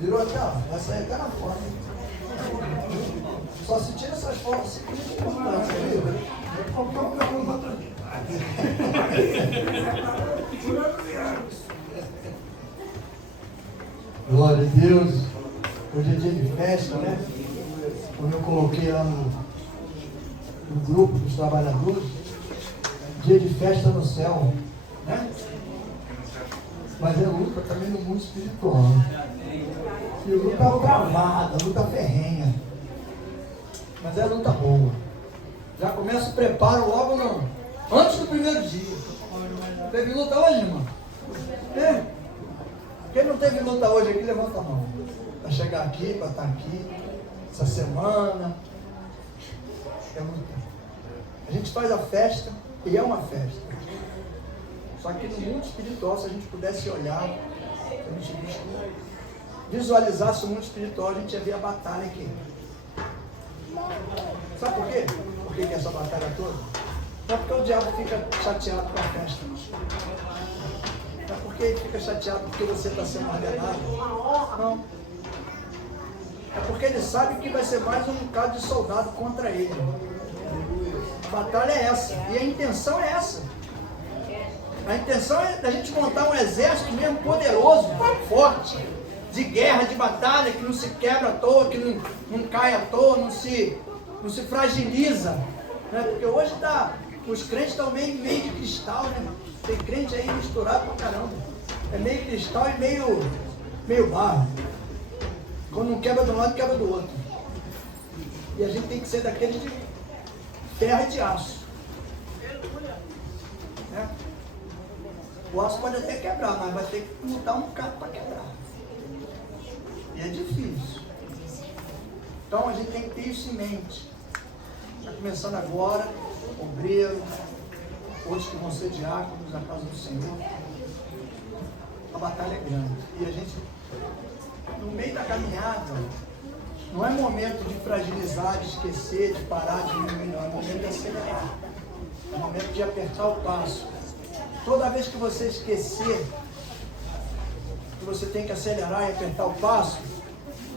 Virou até, ó, vai sair até na foto. Só se tira essas fotos assim, glória a Deus. Hoje é dia de festa, né? Como eu coloquei lá no grupo dos trabalhadores, dia de festa no céu, né? Mas é luta também no mundo espiritual. E luta travada, luta ferrenha. Mas é luta boa. Já começa o preparo logo não. Antes do primeiro dia. Teve luta hoje, irmão? É. Quem não teve luta hoje aqui, levanta a mão. Para chegar aqui, para estar aqui, essa semana. É luta. A gente faz a festa, e é uma festa. Só que no mundo espiritual, se a gente pudesse olhar, se a gente visualizasse o mundo espiritual, a gente ia ver a batalha aqui. Sabe por quê? Por que é essa batalha toda? Não é porque o diabo fica chateado com a festa. Não é porque ele fica chateado porque você está sendo ordenado. Não. É porque ele sabe que vai ser mais um bocado de soldado contra ele. A batalha é essa. E a intenção é essa. A intenção é da gente montar um exército mesmo poderoso, forte, de guerra, de batalha, que não se quebra à toa, que não cai à toa, não se fragiliza. Né? Porque hoje os crentes estão meio de cristal, né? Tem crente aí misturado pra caramba. É meio cristal e meio barro. Quando não quebra de um lado, quebra do outro. E a gente tem que ser daquele de ferro e de aço. Né? O aço pode até quebrar, mas vai ter que lutar um bocado para quebrar. E é difícil. Então a gente tem que ter isso em mente. Está começando agora, obreiro, outros que vão ser diáconos na casa do Senhor. A batalha é grande. E a gente, no meio da caminhada, não é momento de fragilizar, de esquecer, de parar, de diminuir, não. É momento de acelerar. É momento de apertar o passo. Toda vez que você esquecer que você tem que acelerar e apertar o passo,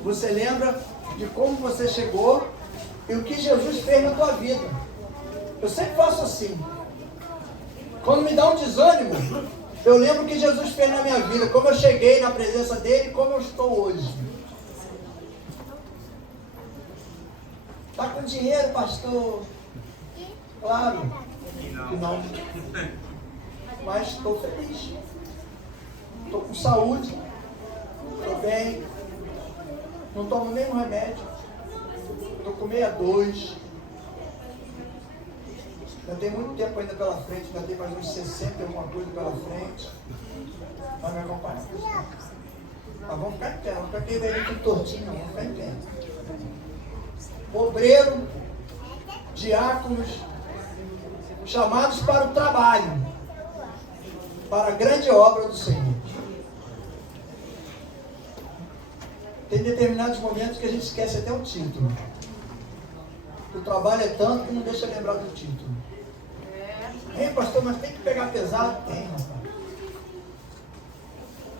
você lembra de como você chegou e o que Jesus fez na tua vida. Eu sempre faço assim. Quando me dá um desânimo, eu lembro o que Jesus fez na minha vida, como eu cheguei na presença dele e como eu estou hoje. Está com dinheiro, pastor? Claro que não. Mas estou feliz. Estou com saúde. Estou bem. Não tomo nenhum remédio. Estou com 62. Ainda tem muito tempo ainda pela frente. Ainda tem mais uns 60 e alguma coisa pela frente. Vai me acompanhar. Mas vamos ficar em pé. Não ficar aquele velhinho tortinho. Vamos ficar em pé. Obreiro, diáconos, chamados para o trabalho, para a grande obra do Senhor. Tem determinados momentos que a gente esquece até o título. O trabalho é tanto que não deixa lembrar do título. Pastor, mas tem que pegar pesado? Tem, rapaz.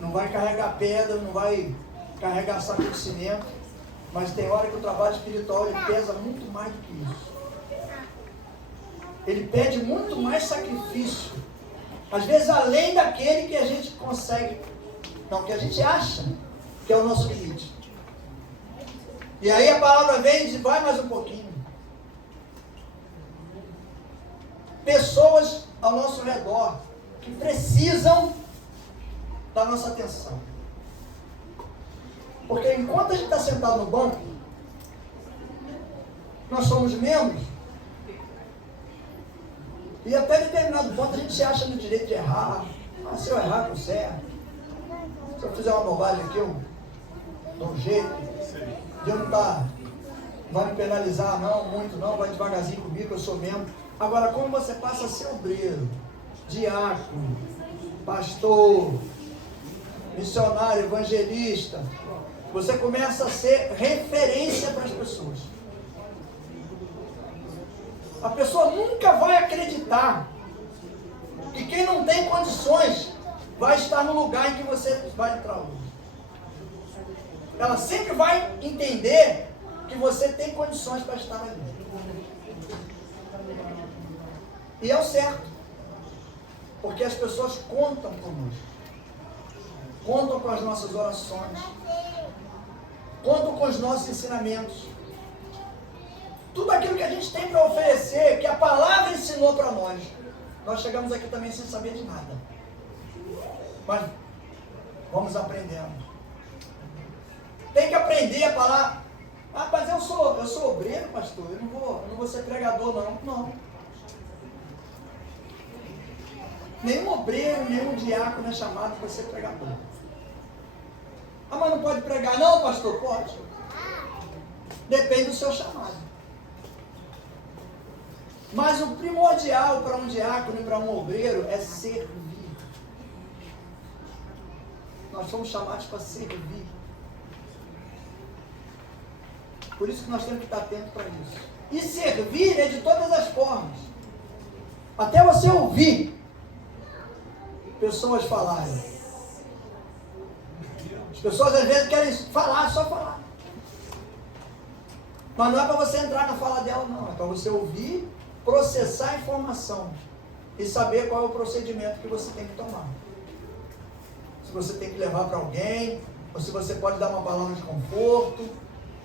Não vai carregar pedra, não vai carregar saco de cimento, mas tem hora que o trabalho espiritual ele pesa muito mais do que isso. Ele pede muito mais sacrifício. Às vezes além daquele que a gente consegue, não, que a gente acha que é o nosso limite. E aí a palavra vem e diz, vai mais um pouquinho. Pessoas ao nosso redor que precisam da nossa atenção. Porque enquanto a gente está sentado no banco, nós somos membros, e até determinado ponto a gente se acha no direito de errar. Ah, se eu errar, eu certo. Se eu fizer uma bobagem aqui, eu dou um jeito. Deus não vai me penalizar não, muito não, vai devagarzinho comigo, eu sou membro. Agora, como você passa a ser obreiro, diácono, pastor, missionário, evangelista, você começa a ser referência para as pessoas. A pessoa nunca vai acreditar que quem não tem condições vai estar no lugar em que você vai entrar hoje. ela sempre vai entender que você tem condições para estar ali. E é o certo. Porque as pessoas contam conosco. Contam com as nossas orações. Contam com os nossos ensinamentos. Tudo aquilo que a gente tem para oferecer, que a palavra ensinou para nós. Nós chegamos aqui também sem saber de nada. Mas vamos aprendendo. Tem que aprender a falar. Ah, mas eu sou obreiro, pastor. Eu não vou ser pregador, não. Não. Nenhum obreiro, nenhum diácono é chamado para ser pregador. Ah, mas não pode pregar? Não, pastor, pode. Depende do seu chamado. Mas o primordial para um diácono e para um obreiro é servir. Nós somos chamados para servir. Por isso que nós temos que estar atentos para isso. E servir é de todas as formas. Até você ouvir pessoas falarem. As pessoas às vezes querem falar, só falar. Mas não é para você entrar na fala dela, não. É para você ouvir, processar a informação e saber qual é o procedimento que você tem que tomar. Se você tem que levar para alguém, ou se você pode dar uma palavra de conforto.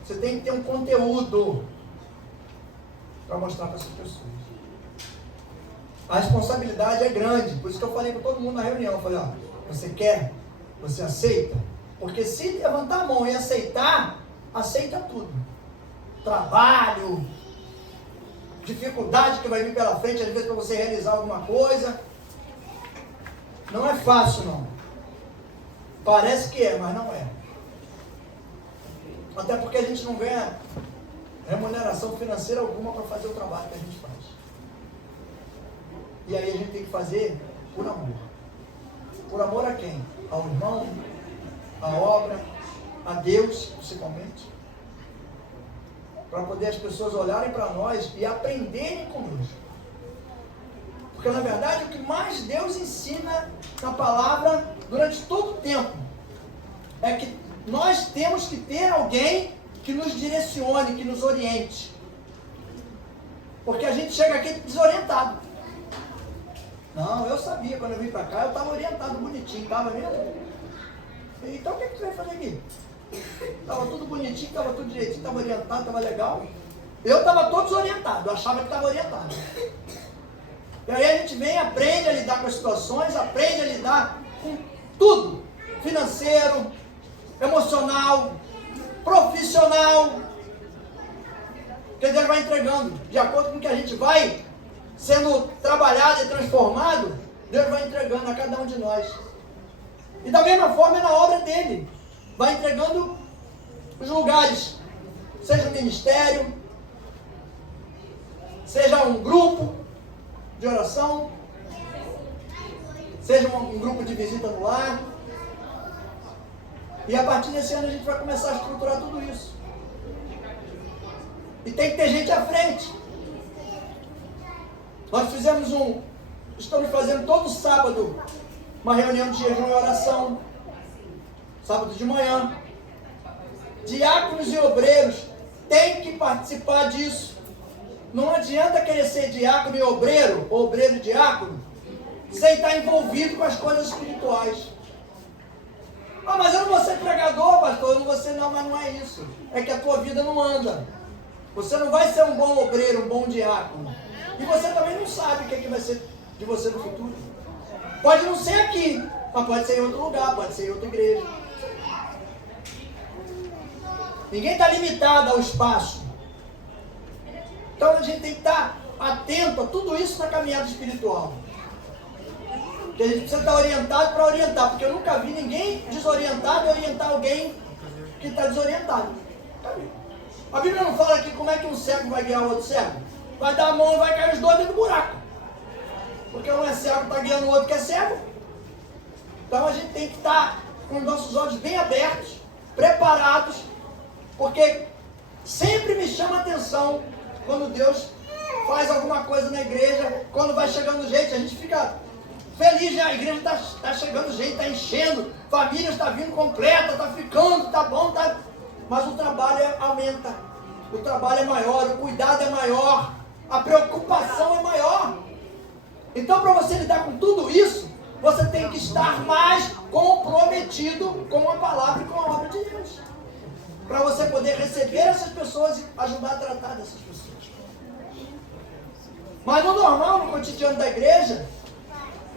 Você tem que ter um conteúdo para mostrar para essas pessoas. A responsabilidade é grande. Por isso que eu falei para todo mundo na reunião. Eu falei, ó, você quer? Você aceita? Porque se levantar a mão e aceitar, aceita tudo. Trabalho, dificuldade que vai vir pela frente, às vezes para você realizar alguma coisa. Não é fácil, não. Parece que é, mas não é. Até porque a gente não ganha remuneração financeira alguma para fazer o trabalho que a gente faz. E aí a gente tem que fazer por amor. Por amor a quem? Ao irmão, à obra, a Deus, principalmente. Para poder as pessoas olharem para nós e aprenderem conosco. Porque na verdade o que mais Deus ensina na palavra durante todo o tempo é que nós temos que ter alguém que nos direcione, que nos oriente. Porque a gente chega aqui desorientado. Não, eu sabia, quando eu vim para cá, eu estava orientado, bonitinho, estava mesmo. Então o que você vai fazer aqui? Estava tudo bonitinho, estava tudo direitinho, estava orientado, estava legal. Eu estava todo desorientado, eu achava que estava orientado. E aí a gente vem, aprende a lidar com as situações, aprende a lidar com tudo. Financeiro, emocional, profissional. Porque Deus vai entregando, de acordo com o que a gente vai sendo trabalhado e transformado, Deus vai entregando a cada um de nós. E da mesma forma é na obra dele. Vai entregando os lugares, seja um ministério, seja um grupo de oração, seja um grupo de visita no lar. E a partir desse ano a gente vai começar a estruturar tudo isso. E tem que ter gente à frente. Nós estamos fazendo todo sábado uma reunião de jejum e oração. Sábado de manhã. Diáconos e obreiros têm que participar disso. Não adianta querer ser diácono e obreiro, ou obreiro e diácono, sem estar envolvido com as coisas espirituais. Ah, mas eu não vou ser pregador, pastor, eu não vou ser, não, mas não é isso. É que a tua vida não anda. Você não vai ser um bom obreiro, um bom diácono. E você também não sabe o que vai ser de você no futuro. Pode não ser aqui, mas pode ser em outro lugar, pode ser em outra igreja. Ninguém está limitado ao espaço. Então a gente tem que estar atento a tudo isso na caminhada espiritual. Porque a gente precisa estar orientado para orientar, porque eu nunca vi ninguém desorientado e orientar alguém que está desorientado. A Bíblia não fala aqui como é que um cego vai guiar o outro cego. Vai dar a mão e vai cair os dois dentro do buraco. Porque um é cego, está guiando o outro que é cego. Então a gente tem que estar com os nossos olhos bem abertos, preparados, porque sempre me chama a atenção quando Deus faz alguma coisa na igreja, quando vai chegando gente, a gente fica feliz, a igreja está chegando gente, está enchendo, família está vindo completa, está ficando, está bom, mas o trabalho aumenta, o trabalho é maior, o cuidado é maior, a preocupação é maior. Então, para você lidar com tudo isso, você tem que estar mais comprometido com a palavra e com a obra de Deus, para você poder receber essas pessoas e ajudar a tratar dessas pessoas. Mas no normal, no cotidiano da igreja,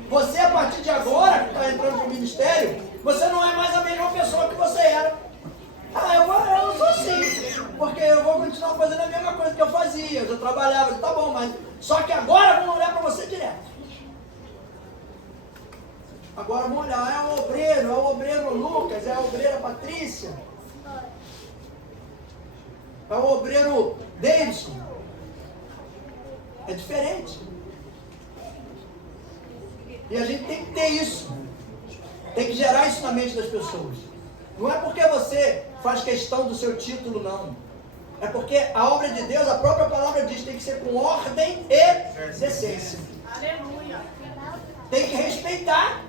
você, a partir de agora, que está entrando no ministério, você não é mais a mesma pessoa que você era. Eu não sou assim, porque eu vou continuar fazendo a mesma coisa que eu fazia. Eu já trabalhava, tá bom, mas só que agora vamos olhar para você direto. Agora vamos olhar, é o obreiro Lucas, é a obreira Patrícia, é o obreiro Davidson. É diferente. E a gente tem que ter isso. Tem que gerar isso na mente das pessoas. Não é porque você faz questão do seu título, não. É porque a obra de Deus, a própria palavra diz, tem que ser com ordem e decência. Aleluia. Tem que respeitar.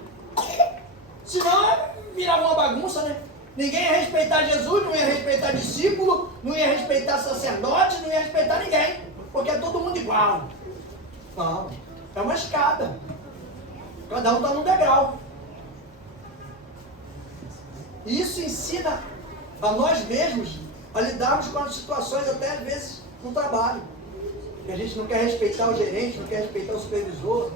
Senão virava uma bagunça, né? Ninguém ia respeitar Jesus, não ia respeitar discípulo, não ia respeitar sacerdote, não ia respeitar ninguém. Porque é todo mundo igual. Não, é uma escada. Cada um está num degrau. E isso ensina a nós mesmos a lidarmos com as situações, até às vezes no trabalho. Que a gente não quer respeitar o gerente, não quer respeitar o supervisor.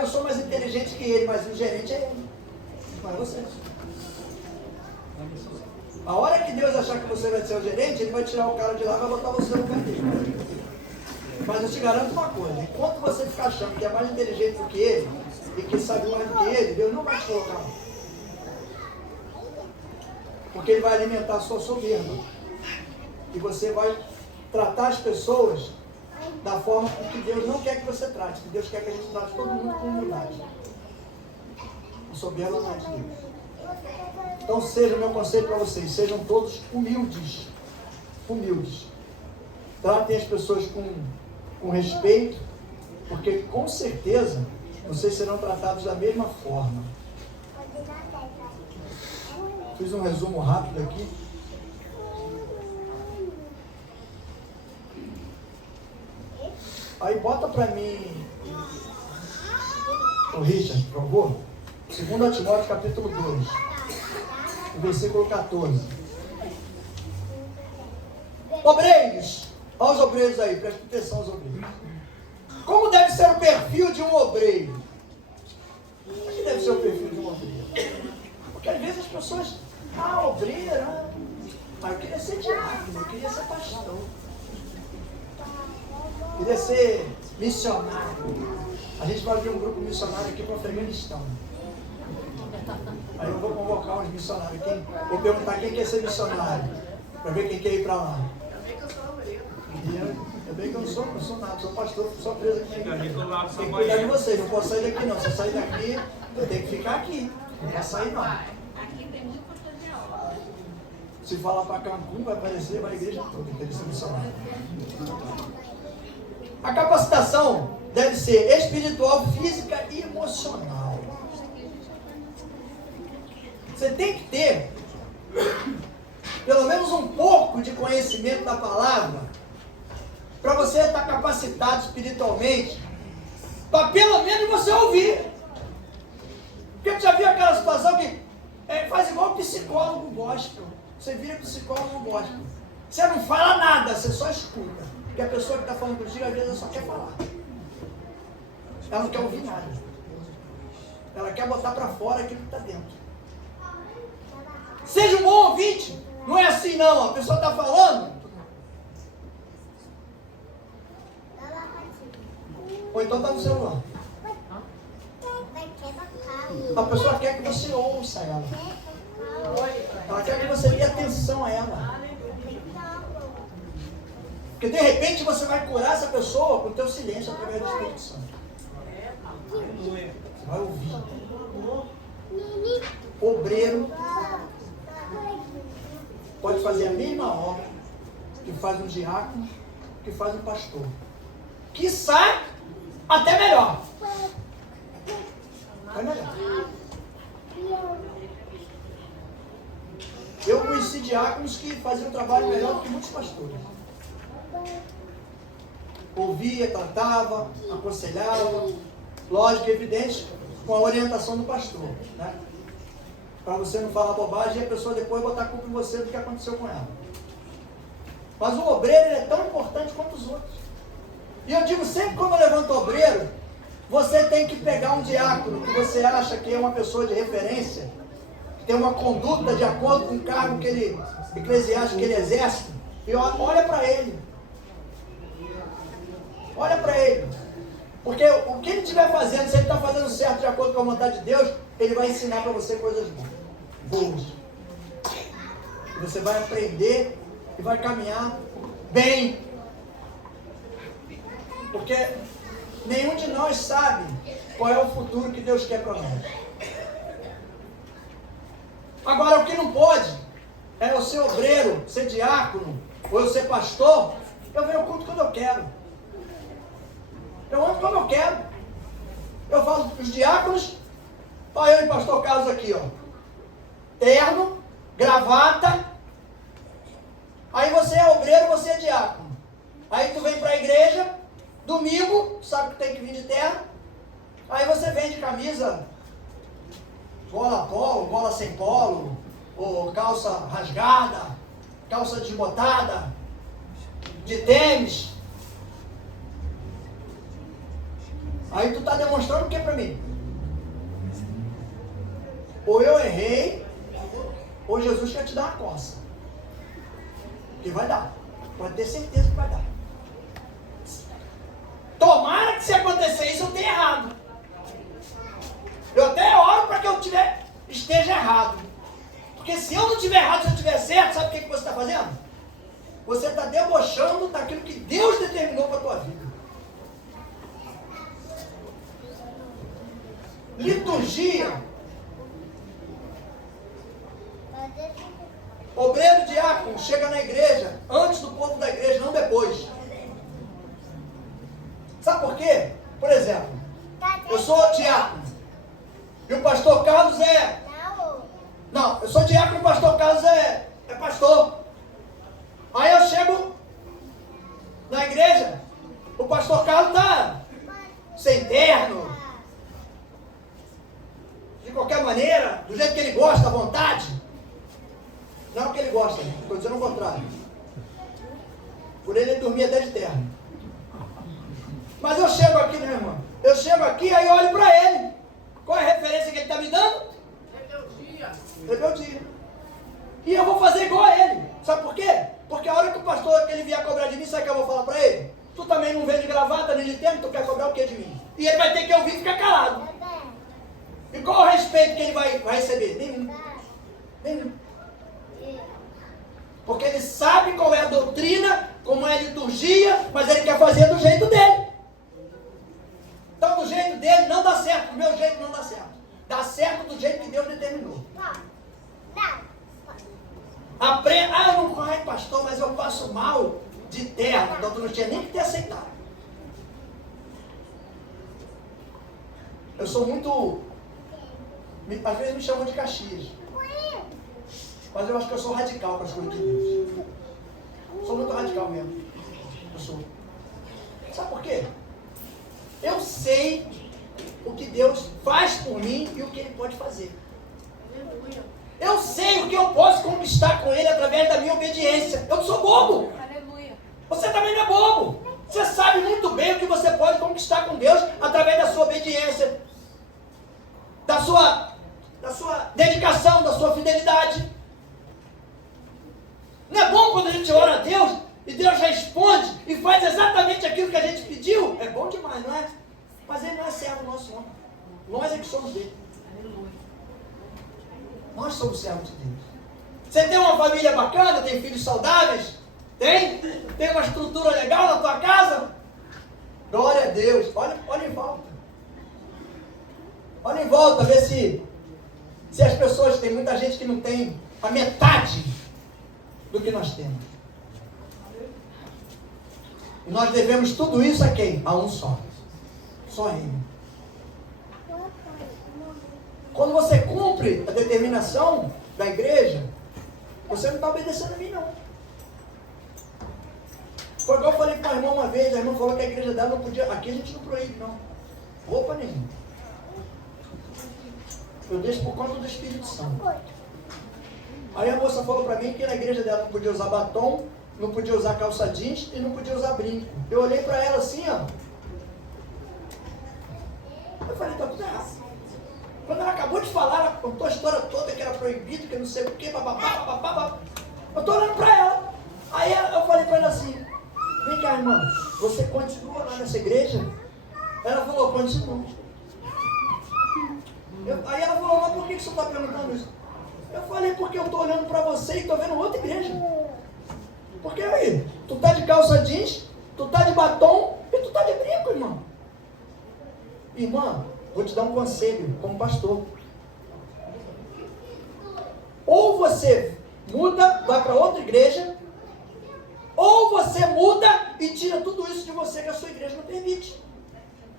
Eu sou mais inteligente que ele, mas o gerente é ele. Não é você. A hora que Deus achar que você vai ser o gerente, ele vai tirar o cara de lá e vai botar você no lugar dele. Mas eu te garanto uma coisa, enquanto você ficar achando que é mais inteligente do que ele, e que sabe mais do que ele, Deus não vai te colocar lá. Porque ele vai alimentar a sua soberba. E você vai tratar as pessoas da forma que Deus não quer que você trate, que Deus quer que a gente trate todo mundo com humildade. A soberba não é de Deus. Então seja o meu conselho para vocês, sejam todos humildes. Humildes. Tratem as pessoas com respeito, porque com certeza vocês serão tratados da mesma forma. Fiz um resumo rápido aqui. Aí bota para mim, o Richard, por favor, 2 Timóteo capítulo 2, versículo 14. Obreiros, olha os obreiros aí, presta atenção aos obreiros. Como deve ser o perfil de um obreiro? Como é que deve ser o perfil de um obreiro? Porque às vezes as pessoas, obreiro, mas eu queria ser diácono, eu queria ser pastor. Queria ser missionário. A gente vai abrir um grupo missionário aqui para o Afeganistão. Aí eu vou convocar uns missionários. Vou perguntar quem quer ser missionário. Para ver quem quer ir para lá. Também que eu sou obreiro. Eu bem que eu não sou nada, sou pastor, sou preso aqui. Tem que cuidar de vocês, não posso sair daqui não. Se eu sair daqui, eu tenho que ficar aqui. Não posso sair não. Aqui tem muito para fazer obra. Se falar para Cancún, vai aparecer, vai a igreja toda. Tem que ser missionário. A capacitação deve ser espiritual, física e emocional. Você tem que ter pelo menos um pouco de conhecimento da palavra para você estar capacitado espiritualmente, para pelo menos você ouvir. Porque você já viu aquela situação que faz igual o psicólogo gospel. Você vira psicólogo gospel. Você não fala nada, você só escuta. Porque a pessoa que está falando contigo, às vezes, ela só quer falar. Ela não quer ouvir nada. Ela quer botar para fora aquilo que está dentro. Seja um bom ouvinte. Não é assim, não. A pessoa está falando. Ou então está no celular. A pessoa quer que você ouça ela. Ela quer que você dê atenção a ela. Porque de repente você vai curar essa pessoa com o teu silêncio através do Espírito Santo. Você vai ouvir. Obreiro pode fazer a mesma obra que faz um diácono, que faz um pastor. Quiçá até melhor. Eu conheci diáconos que faziam um trabalho melhor do que muitos pastores. Ouvia, tratava, aconselhava, lógico, evidente, com a orientação do pastor, né? Para você não falar bobagem e a pessoa depois botar a culpa em você do que aconteceu com ela. Mas o obreiro ele é tão importante quanto os outros. E eu digo sempre, quando eu levanto obreiro, você tem que pegar um diácono que você acha que é uma pessoa de referência, que tem uma conduta de acordo com o cargo que ele, eclesiástico que ele exerce, e olha para ele. Olha para ele. Porque o que ele estiver fazendo, se ele está fazendo certo de acordo com a vontade de Deus, ele vai ensinar para você coisas boas. E você vai aprender e vai caminhar bem. Porque nenhum de nós sabe qual é o futuro que Deus quer para nós. Agora, o que não pode é eu ser obreiro, ser diácono, ou eu ser pastor, eu venho ao culto quando eu quero. Eu ando como eu quero. Eu falo para os diáconos, olha eu e pastor Carlos aqui, ó. Terno, gravata. Aí você é obreiro, você é diácono. Aí tu vem para a igreja, domingo, sabe que tem que vir de terno. Aí você vem de camisa, gola polo, gola sem polo, ou calça rasgada, calça desbotada, de tênis. Aí tu está demonstrando o que para mim? Ou eu errei, ou Jesus quer te dar uma coça. Que vai dar. Pode ter certeza que vai dar. Tomara que se acontecer isso eu tenha errado. Eu até oro para que eu esteja errado. Porque se eu não estiver errado, se eu estiver certo, sabe o que você está fazendo? Você está debochando daquilo que Deus determinou para a tua vida. Liturgia. Obreiro diácono chega na igreja antes do povo da igreja, não depois. Sabe por quê? Por exemplo, eu sou diácono e o pastor Carlos é... Não, eu sou diácono e o pastor Carlos é pastor. Aí eu chego na igreja, o pastor Carlos está sem terno, de qualquer maneira, do jeito que ele gosta, à vontade. Não é o que ele gosta, estou dizendo o contrário. Por ele dormia até de terno. Mas eu chego aqui, né, irmão? Eu chego aqui, aí olho para ele. Qual é a referência que ele está me dando? Rebeldia. E eu vou fazer igual a ele. Sabe por quê? Porque a hora que o pastor ele vier cobrar de mim, sabe o que eu vou falar para ele? Tu também não vem de gravata nem de terno, tu quer cobrar o que de mim? E ele vai ter que ouvir e ficar calado. E qual o respeito que ele vai receber? Nenhum. Nenhum. Porque ele sabe qual é a doutrina, como é a liturgia, mas ele quer fazer do jeito dele. Então do jeito dele não dá certo, do meu jeito não dá certo. Dá certo do jeito que Deus determinou. Aprenda, eu não corro, pastor, mas eu passo mal de terra, então tu não tinha nem que ter aceitado. Eu sou muito... Às vezes me chamam de Caxias. Mas eu acho que eu sou radical com as coisas de Deus. Sou muito radical mesmo. Eu sou. Sabe por quê? Eu sei o que Deus faz por mim e o que Ele pode fazer. Eu sei o que eu posso conquistar com Ele através da minha obediência. Eu não sou bobo. Você também não é bobo. Você sabe muito bem o que você pode conquistar com Deus através da sua obediência, da sua dedicação, da sua fidelidade. Não é bom quando a gente ora a Deus e Deus responde e faz exatamente aquilo que a gente pediu? É bom demais, não é? Mas Ele não é servo nosso, não. Nós é que somos dele. Nós somos servos de Deus. Você tem uma família bacana, tem filhos saudáveis? Tem? Tem uma estrutura legal na tua casa? Glória a Deus. Olha em volta. Olha em volta, vê se as pessoas, tem muita gente que não tem a metade do que nós temos. E nós devemos tudo isso a quem? A um só. Só Ele. Quando você cumpre a determinação da igreja, Você não está obedecendo a mim, não. Foi igual eu falei para a irmã uma vez, a irmã falou que a igreja dela não podia, aqui a gente não proíbe, não. Roupa nenhuma. Eu deixo por conta do Espírito Santo. Aí a moça falou para mim que na igreja dela não podia usar batom, não podia usar calça jeans e não podia usar brinco. Eu olhei para ela assim, ó. Eu falei, tá tudo errado. Quando ela acabou de falar, ela contou a história toda, que era proibido, que não sei o que, bababá. Eu tô olhando para ela. Aí eu falei para ela assim, vem cá, irmã, você continua lá nessa igreja? Ela falou, continua. Aí ela falou, mas por que você está perguntando isso? Eu falei, porque eu estou olhando para você e estou vendo outra igreja. Porque aí, tu tá de calça jeans, tu tá de batom e tu tá de brinco, irmão. Irmã, vou te dar um conselho como pastor. Ou você muda, vai para outra igreja, ou você muda e tira tudo isso de você que a sua igreja não permite.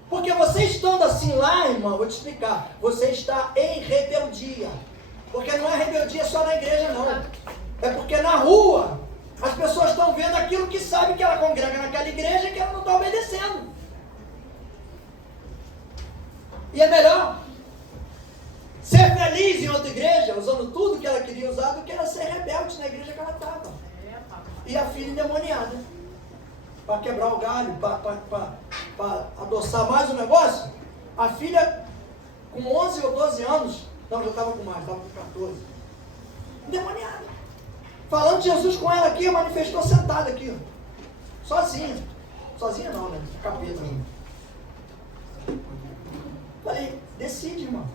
Porque você estando assim lá, irmão, vou te explicar, você está em rebeldia. Porque não é rebeldia só na igreja, não. É porque na rua as pessoas estão vendo aquilo que sabem que ela congrega naquela igreja e que ela não está obedecendo. E é melhor ser feliz em outra igreja, usando tudo que ela queria usar, do que ela ser rebelde na igreja que ela estava. E a filha endemoniada. Para quebrar o galho, para adoçar mais o negócio. A filha, com 11 ou 12 anos, não, já estava com mais, estava com 14. Endemoniada. Falando de Jesus com ela aqui, manifestou sentada aqui, ó. Sozinha. Sozinha não, né? Capeta. Falei, decide, irmão.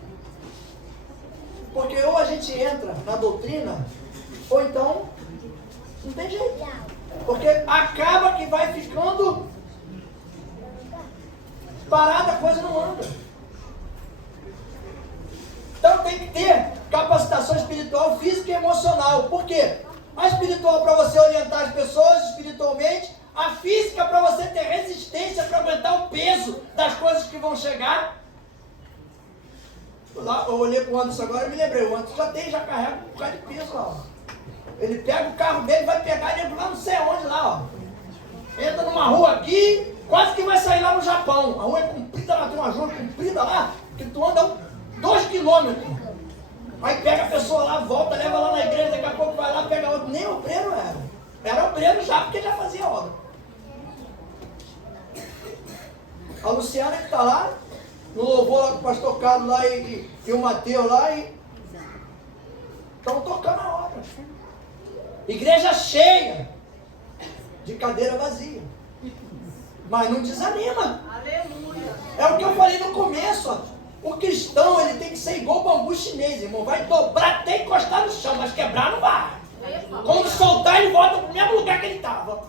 Porque ou a gente entra na doutrina, ou então não tem jeito. Porque acaba que vai ficando parada, a coisa não anda. Então tem que ter capacitação espiritual, física e emocional. Por quê? A espiritual para você orientar as pessoas espiritualmente, a física para você ter resistência para aguentar o peso das coisas que vão chegar. Lá, eu olhei para o Anderson agora e me lembrei, o Anderson já carrega um bocado de peso lá, ó. Ele pega o carro dele, vai pegar ele lá não sei onde lá, ó. Entra numa rua aqui, quase que vai sair lá no Japão. A rua é comprida, lá tem uma rua comprida lá, que tu anda 2 quilômetros. Aí pega a pessoa lá, volta, leva lá na igreja, daqui a pouco vai lá, pega outro. Nem obreiro era. Era obreiro já, porque já fazia obra. A Luciana que está lá, no louvor lá com o pastor Carlos lá e o Mateus lá, e estão tocando a obra. Igreja cheia, de cadeira vazia. Mas não desanima. Aleluia. É o que eu falei no começo, ó. O cristão, ele tem que ser igual o bambu chinês, irmão. Vai dobrar até encostar no chão, mas quebrar não vai. Quando soltar, ele volta para o mesmo lugar que ele estava.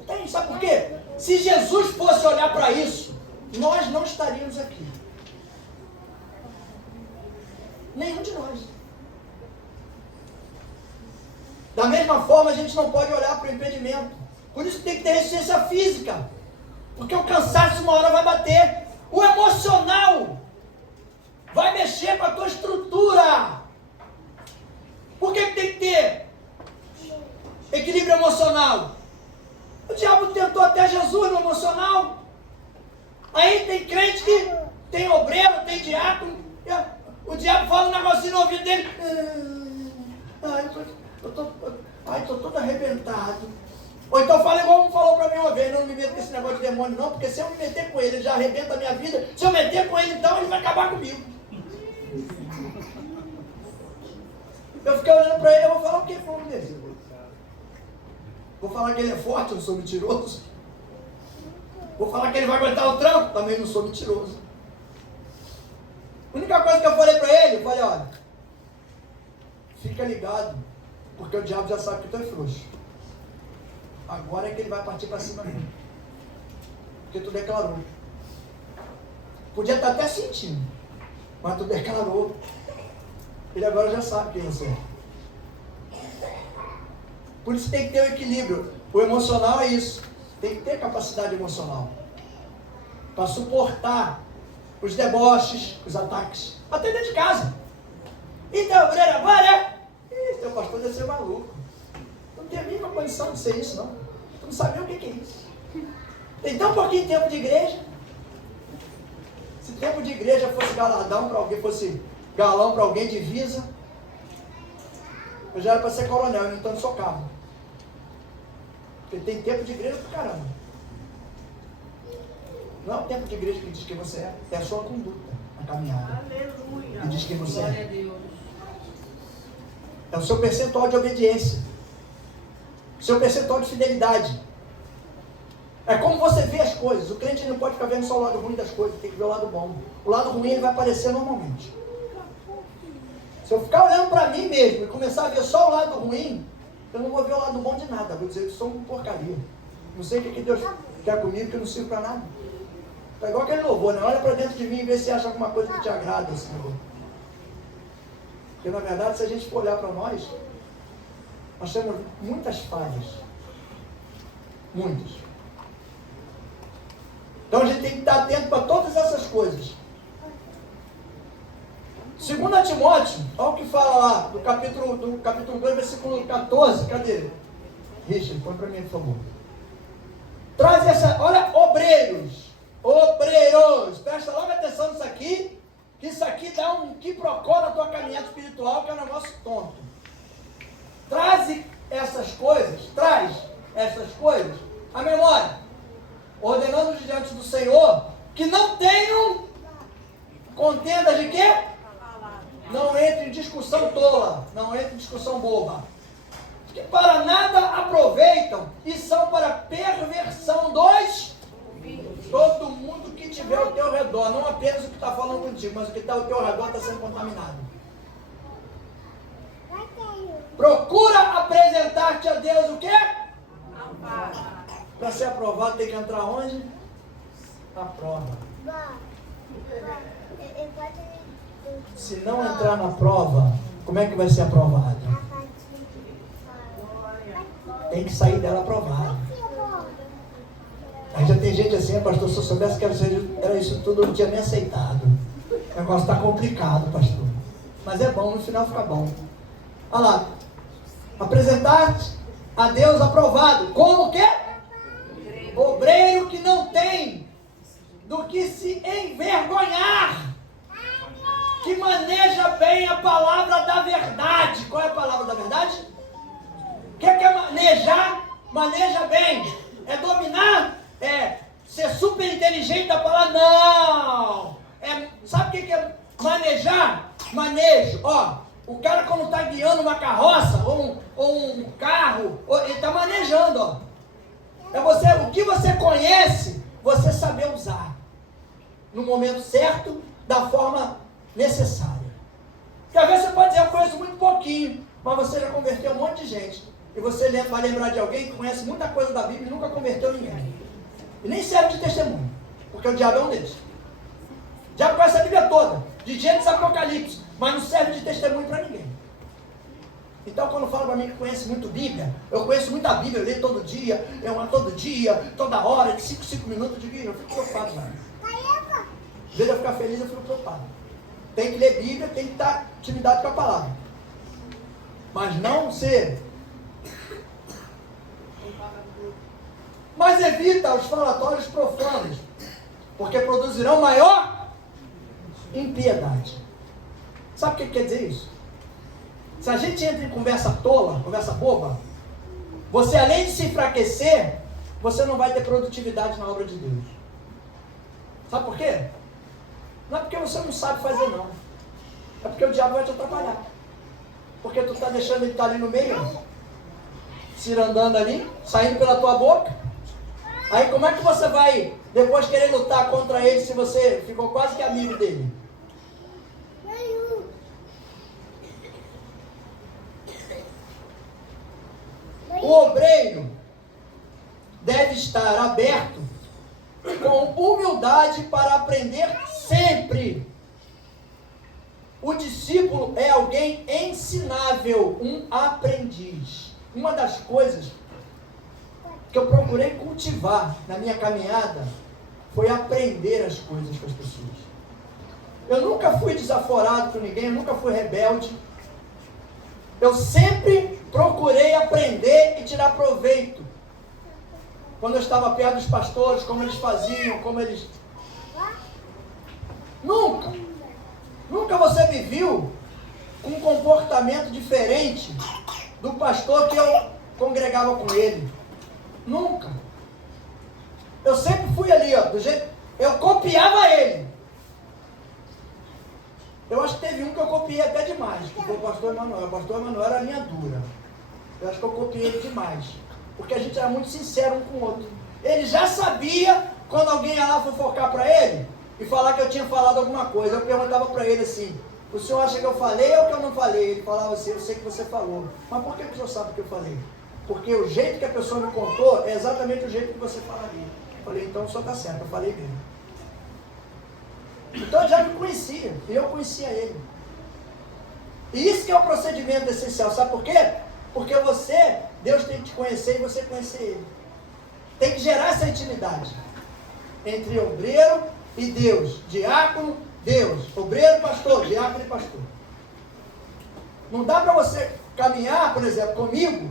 Entende? Sabe por quê? Se Jesus fosse olhar para isso, nós não estaríamos aqui. Nenhum de nós. Da mesma forma, a gente não pode olhar para o impedimento. Por isso tem que ter resistência física. Porque o cansaço uma hora vai bater. O emocional vai mexer com a tua estrutura. Por que tem que ter equilíbrio emocional? O diabo tentou até Jesus no emocional. Aí tem crente que tem obreiro, tem diácono. O diabo fala um negocinho no ouvido dele. Estou todo arrebentado. Ou então fala igual um falou para mim uma vez, não me meto com esse negócio de demônio não, porque se eu me meter com ele já arrebenta a minha vida. Se eu meter com ele então, ele vai acabar comigo. Eu fiquei olhando para ele, eu vou falar o que foi um dele? Vou falar que ele é forte, eu não sou mentiroso. Vou falar que ele vai aguentar o tranco, também não sou mentiroso. A única coisa que eu falei para ele, eu falei, olha, fica ligado, porque o diabo já sabe que tu é frouxo. Agora é que ele vai partir para cima dele. Porque tu declarou. Podia estar até sentindo, mas tu declarou. Ele agora já sabe quem você é. Por isso tem que ter o equilíbrio. O emocional é isso. Tem que ter capacidade emocional para suportar os deboches, os ataques. Até dentro de casa. E teu obreiro agora é? Ih, teu pastor ser maluco. Não tem a mínima condição de ser isso, não. Tu não sabia o que é isso. Tem tão pouquinho tempo de igreja. Se tempo de igreja fosse galardão para alguém, fosse galão para alguém, divisa, eu já era para ser coronel, então eu sou cabo. Porque tem tempo de igreja pro caramba. Não é o tempo de igreja que diz que você é a sua conduta na caminhada. Aleluia. Que diz que você Glória é. a Deus. É o seu percentual de obediência. O seu percentual de fidelidade. É como você vê as coisas. O crente não pode ficar vendo só o lado ruim das coisas, tem que ver o lado bom. O lado ruim ele vai aparecer normalmente. Se eu ficar olhando para mim mesmo e começar a ver só o lado ruim, eu não vou ver o lado bom de nada. Vou dizer que sou uma porcaria. Não sei o que Deus quer comigo, que eu não sirvo para nada. É igual aquele louvor, né? Olha para dentro de mim e vê se acha alguma coisa que te agrada, Senhor. Porque na verdade, se a gente for olhar para nós temos muitas falhas. Muitas. Então a gente tem que estar atento para todas essas coisas. 2 Timóteo, olha o que fala lá, do capítulo 2, versículo 14. Cadê? Richard, põe para mim, por favor. Traz essa, olha, obreiros, presta logo atenção nisso aqui, que isso aqui dá um quiprocó na tua caminhada espiritual, que é um negócio tonto. Traz essas coisas à memória, ordenando diante do Senhor, que não tenham contendas de quê? Não entre em discussão tola, não entre em discussão boba, que para nada aproveitam e são para perversão dos todo mundo que tiver ao teu redor, não apenas o que está falando contigo, mas o que está ao teu redor está sendo contaminado. Procura apresentar-te a Deus o quê? Para ser aprovado tem que entrar onde? Na prova. Se não entrar na prova, como é que vai ser aprovado? Tem que sair dela aprovado. Aí já tem gente assim, pastor, se eu soubesse que era isso tudo, eu não tinha nem aceitado. O negócio está complicado, pastor. Mas é bom, no final fica bom. Olha lá. Apresentar-te a Deus aprovado. Como o quê? Obreiro que não tem do que se envergonhar. Que maneja bem a palavra da verdade. Qual é a palavra da verdade? O que é manejar? Maneja bem. É dominar? É ser super inteligente da palavra? Não! Sabe o que é manejar? Manejo. Ó, o cara quando está guiando uma carroça ou um carro, ele está manejando. Ó. É o que você conhece, você saber usar. No momento certo, da forma necessária. Porque às vezes você pode dizer, eu conheço muito pouquinho, mas você já converteu um monte de gente. E você vai lembrar de alguém que conhece muita coisa da Bíblia e nunca converteu ninguém. E nem serve de testemunho, porque o diabo é um deles. O diabo conhece a Bíblia toda, de Gênesis a Apocalipse, mas não serve de testemunho para ninguém. Então quando fala para mim que conhece muito Bíblia, eu conheço muita Bíblia, eu leio todo dia, toda hora, de 5 minutos, eu fico preocupado. Em vez de eu ficar feliz, eu fico preocupado. Tem que ler Bíblia, tem que estar intimidado com a palavra. Mas não ser. Mas evita os falatórios profanos, porque produzirão maior impiedade. Sabe o que quer dizer isso? Se a gente entra em conversa tola, conversa boba, você além de se enfraquecer, você não vai ter produtividade na obra de Deus. Sabe por quê? Não é porque você não sabe fazer, não. É porque o diabo vai te atrapalhar. Porque tu está deixando ele estar ali no meio, cirandando ali, saindo pela tua boca. Aí como é que você vai depois querer lutar contra ele se você ficou quase que amigo dele? O obreiro deve estar aberto com humildade para aprender sempre. O discípulo é alguém ensinável, um aprendiz. Uma das coisas que eu procurei cultivar na minha caminhada foi aprender as coisas com as pessoas. Eu nunca fui desaforado com ninguém, eu nunca fui rebelde. Eu sempre procurei aprender e tirar proveito. Quando eu estava perto dos pastores, como eles faziam, como eles... Nunca você me viu com um comportamento diferente do pastor que eu congregava com ele. Nunca. Eu sempre fui ali, ó, do jeito... Eu copiava ele. Eu acho que teve um que eu copiei até demais, que foi o pastor Emanuel. O pastor Emanuel era linha dura. Eu acho que eu copiei ele demais. Porque a gente era muito sincero um com o outro. Ele já sabia quando alguém ia lá fofocar para ele e falar que eu tinha falado alguma coisa. Eu perguntava para ele assim: o senhor acha que eu falei ou que eu não falei? Ele falava assim: eu sei que você falou. Mas por que o senhor sabe que eu falei? Porque o jeito que a pessoa me contou é exatamente o jeito que você falaria. Eu falei: então o senhor está certo, eu falei mesmo. Então ele já me conhecia, e eu conhecia ele. E isso que é o procedimento essencial, sabe por quê? Porque você, Deus tem que te conhecer e você conhecer ele. Tem que gerar essa intimidade entre obreiro e Deus, diácono, Deus, obreiro, pastor, diácono e pastor. Não dá para você caminhar, por exemplo, comigo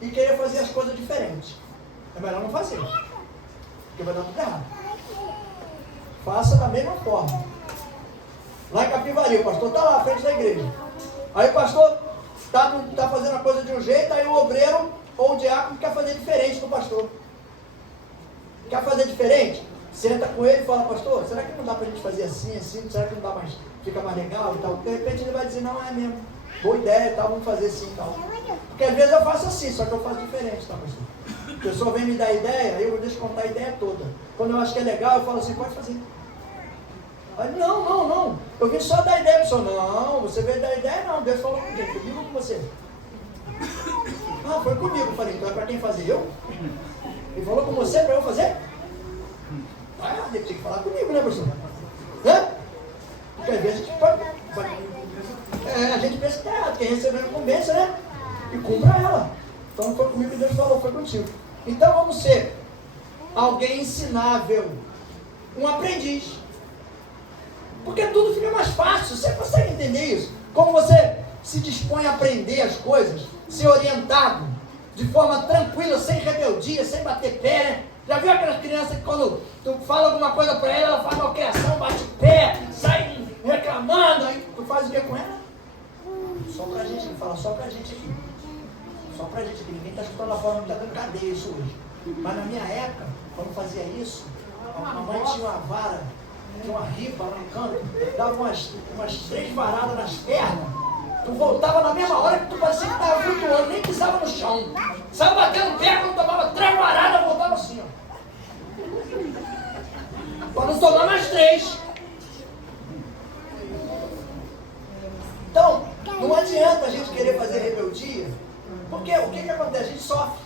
e querer fazer as coisas diferentes. É melhor não fazer, porque vai dar tudo errado. Faça da mesma forma. Lá em Capivari, o pastor está lá à frente da igreja. Aí o pastor está fazendo a coisa de um jeito, aí o obreiro ou o diácono quer fazer diferente do pastor. Quer fazer diferente? Senta com ele e fala: pastor, será que não dá para a gente fazer assim, assim? Será que não dá mais, fica mais legal e tal? De repente ele vai dizer: não, é mesmo, boa ideia e tal, vamos fazer assim e tal. Porque às vezes eu faço assim, só que eu faço diferente, tá, pastor? A pessoa vem me dar ideia, eu deixo contar a ideia toda. Quando eu acho que é legal, eu falo assim: pode fazer. Aí, não, eu vim só dar ideia para o senhor. Não, você veio dar ideia? Não, Deus falou com quem? Comigo ou com você? Ah, foi comigo. Eu falei: então é para quem fazer? Eu? Ele falou com você para eu fazer? Ah, ele tinha que falar comigo, né, professor? Né? Porque às vezes a gente pode... a gente pensa que é errado, quem recebeu a incumbência, né? E cumpra ela. Então não foi comigo que Deus falou, foi contigo. Então vamos ser alguém ensinável, um aprendiz. Porque tudo fica mais fácil. Você consegue entender isso? Como você se dispõe a aprender as coisas, ser orientado de forma tranquila, sem rebeldia, sem bater pé, né? Já viu aquelas crianças que quando tu fala alguma coisa para ela faz malcriação, bate pé, sai reclamando, aí tu faz o que com ela? Só pra gente, ele fala só pra gente aqui. Só pra gente aqui. Ninguém está escutando lá fora, não está dando cadeia isso hoje. Mas na minha época, quando fazia isso, a mãe tinha uma vara, tinha uma ripa lá no canto, dava umas 3 varadas nas pernas. Tu voltava na mesma hora que tu parecia que estava flutuando, nem pisava no chão. Saiu batendo pé, quando tomava 3 varadas, voltava assim, ó. Para não tomar mais 3. Então, não adianta a gente querer fazer rebeldia, porque o que acontece? A gente sofre.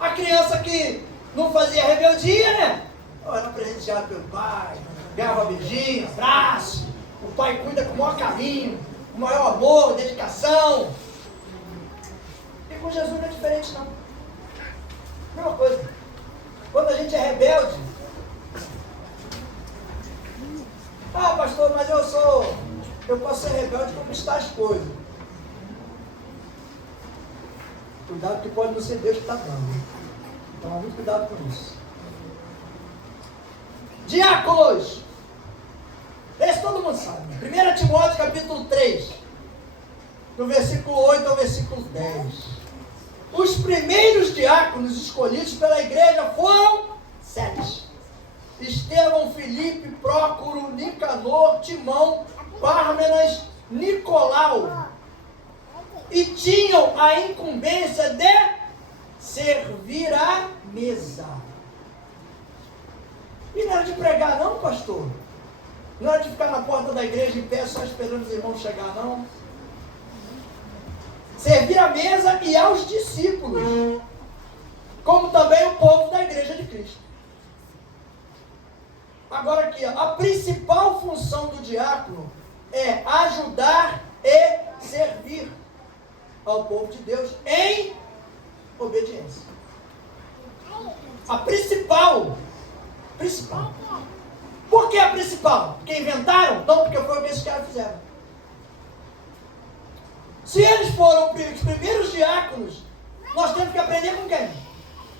A criança que não fazia rebeldia, né? Era presenteado pelo pai, ganhava beijinho, abraço, o pai cuida com o maior carinho, com o maior amor, dedicação. E com Jesus não é diferente, não. Mesma coisa. Quando a gente é rebelde, ah, pastor, mas eu posso ser rebelde e conquistar as coisas. Cuidado que pode não ser Deus que está dando. Toma muito cuidado com isso. Diáconos. Esse todo mundo sabe. 1 Timóteo capítulo 3, do versículo 8 ao versículo 10. Os primeiros diáconos escolhidos pela igreja foram 7. Estevão, Filipe, Prócoro, Nicanor, Timão, Pármenas, Nicolau. E tinham a incumbência de servir à mesa. E não era de pregar não, pastor? Não era de ficar na porta da igreja em pé só esperando os irmãos chegar, não? Servir à mesa e aos discípulos, como também o povo da igreja de Cristo. Agora aqui, a principal função do diácono é ajudar e servir ao povo de Deus em obediência. A principal. Por que a principal? Porque inventaram? Não, porque foi o que esses caras fizeram. Se eles foram os primeiros diáconos, nós temos que aprender com quem?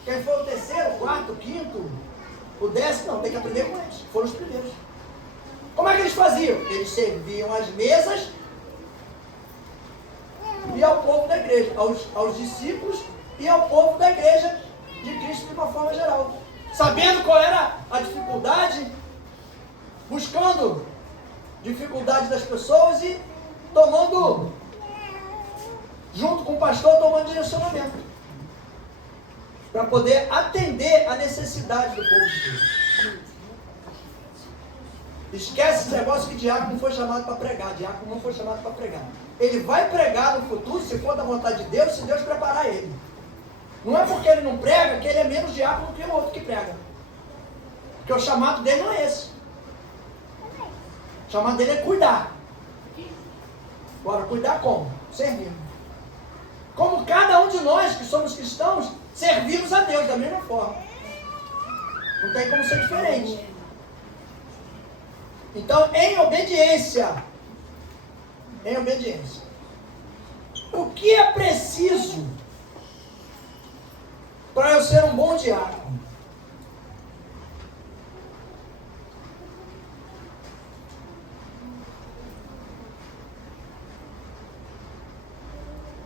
Quem foi o terceiro, o quarto, o quinto, o décimo? Não, tem que aprender com eles. Foram os primeiros. Como é que eles faziam? Eles serviam as mesas e ao povo da igreja, aos discípulos e ao povo da igreja de Cristo de uma forma geral. Sabendo qual era a dificuldade, buscando dificuldade das pessoas e tomando, junto com o pastor, tomando direcionamento para poder atender a necessidade do povo de Deus. Esquece esse negócio que diácono não foi chamado para pregar. Diácono não foi chamado para pregar. Ele vai pregar no futuro, se for da vontade de Deus, se Deus preparar ele. Não é porque ele não prega que ele é menos diácono que o outro que prega. Porque o chamado dele não é esse. O chamado dele é cuidar. Agora, cuidar como? Servindo. Como cada um de nós que somos cristãos, servimos a Deus da mesma forma. Não tem como ser diferente. Então, em obediência. Em obediência. O que é preciso para eu ser um bom diácono?